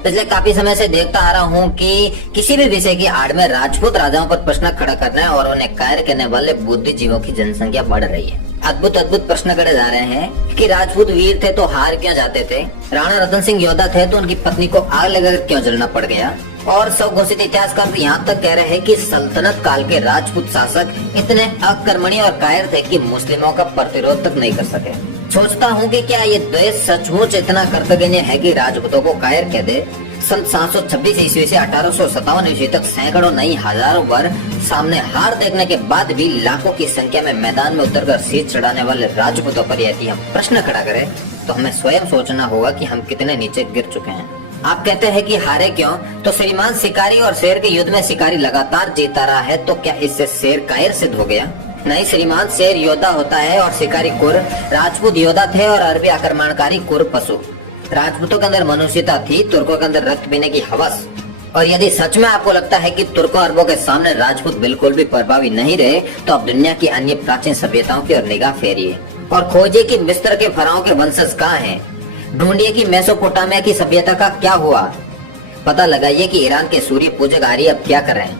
पिछले काफी समय से देखता आ रहा हूँ कि किसी भी विषय की आड़ में राजपूत राजाओं पर प्रश्न खड़ा करने और उन्हें कायर करने वाले बुद्धिजीवों की जनसंख्या बढ़ रही है। अद्भुत अद्भुत प्रश्न करे जा रहे हैं कि राजपूत वीर थे तो हार क्यों जाते थे, राणा रतन सिंह योद्धा थे तो उनकी पत्नी को आग लगाकर क्यों जलना पड़ गया, और सब घोषित इतिहासकार तो यहाँ तक कह रहे हैं कि सल्तनत काल के राजपूत शासक इतने आक्रमणी और कायर थे कि मुस्लिमों का प्रतिरोध तक नहीं कर सके। सोचता हूँ कि क्या ये देश सचमुच इतना कर्तव्य है कि राजपूतों को कायर कह दे। सन 726 ईस्वी से 1857 ईस्वी तक सैकड़ों नहीं हजारों बार सामने हार देखने के बाद भी लाखों की संख्या में मैदान में उतरकर शीश चढ़ाने वाले राजपूतों पर यदि हम प्रश्न खड़ा करें तो हमें स्वयं सोचना होगा कि हम कितने नीचे गिर चुके हैं। आप कहते हैं कि हारे क्यों, तो श्रीमान शिकारी और शेर के युद्ध में शिकारी लगातार जीता रहा है, तो क्या इससे शेर कायर सिद्ध हो गया? नहीं श्रीमान, शेर योद्धा होता है और शिकारी कुर। राजपूत योद्धा थे और अरबी आक्रमणकारी कुर पशु। राजपूतों के अंदर मनुष्यता थी, तुर्कों के अंदर रक्त पीने की हवस। और यदि सच में आपको लगता है कि तुर्कों अरबों के सामने राजपूत बिल्कुल भी प्रभावी नहीं रहे, तो आप दुनिया की अन्य प्राचीन सभ्यताओं की ओर निगाह फेरिए और खोजिए कि मिस्र के फराओं के वंशज कहाँ हैं। ढूंढिए कि मेसोपोटामिया की सभ्यता का क्या हुआ। पता लगाइए कि ईरान के सूर्य पूजक आर्य अब क्या कर रहे हैं।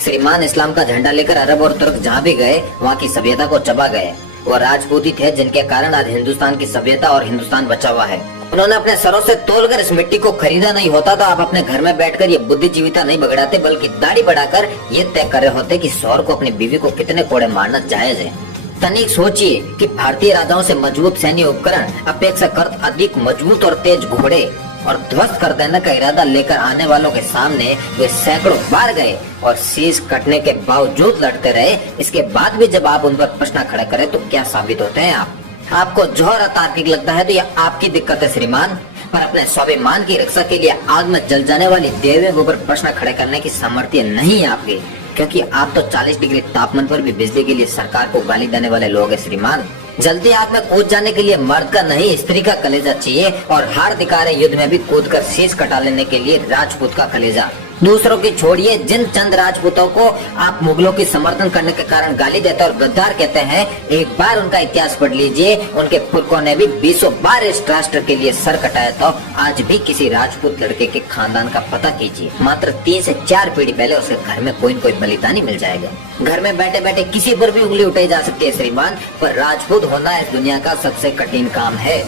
श्रीमान, इस्लाम का झंडा लेकर अरब और तुर्क जहाँ भी गए वहाँ की सभ्यता को चबा गए। वो राजपूत ही थे जिनके कारण आज हिंदुस्तान की सभ्यता और हिंदुस्तान बचा हुआ है। उन्होंने अपने सरों से तोलकर इस मिट्टी को खरीदा नहीं होता तो आप अपने घर में बैठकर ये बुद्धिजीविता नहीं बगड़ाते, बल्कि दाढ़ी बढ़ाकर ये तय कर रहे होते कि शौहर को अपनी बीवी को कितने कोड़े मारना जायज है। तनिक सोचिए कि भारतीय राजाओं से मजबूत सैन्य उपकरण अपेक्षाकृत अधिक मजबूत और तेज घोड़े और ध्वस्त कर देने का इरादा लेकर आने वालों के सामने वे सैकड़ों बार गए और शीश कटने के बावजूद लड़ते रहे। इसके बाद भी जब आप उन पर प्रश्न खड़ा करें तो क्या साबित होते हैं आप? आपको जौहर अतार्किक लगता है तो यह आपकी दिक्कत है श्रीमान, पर अपने स्वाभिमान की रक्षा के लिए आग में जल जाने वाली देवी के ऊपर प्रश्न खड़े करने की सामर्थ्य नहीं है आपकी, क्योंकि आप तो 40 डिग्री तापमान पर भी बिजली के लिए सरकार को गाली देने वाले लोग हैं श्रीमान। जल्दी आग में कूद जाने के लिए मर्द का नहीं स्त्री का कलेजा चाहिए, और हार दिखा रहे युद्ध में भी कूदकर शीश कटा लेने के लिए राजपूत का कलेजा। दूसरों की छोड़िए, जिन चंद राजपूतों को आप मुगलों की समर्थन करने के कारण गाली देते और गद्दार कहते हैं, एक बार उनका इतिहास पढ़ लीजिए। उनके पुरखों ने भी 20 बार इस राष्ट्र के लिए सर कटाया, तो आज भी किसी राजपूत लड़के के खानदान का पता कीजिए, मात्र 3 से 4 पीढ़ी पहले उसके घर में कोई न कोई बलिदानी मिल जाएगा। घर में बैठे बैठे किसी पर भी उंगली उठाई जा सकती है श्रीमान, पर राजपूत होना इस दुनिया का सबसे कठिन काम है।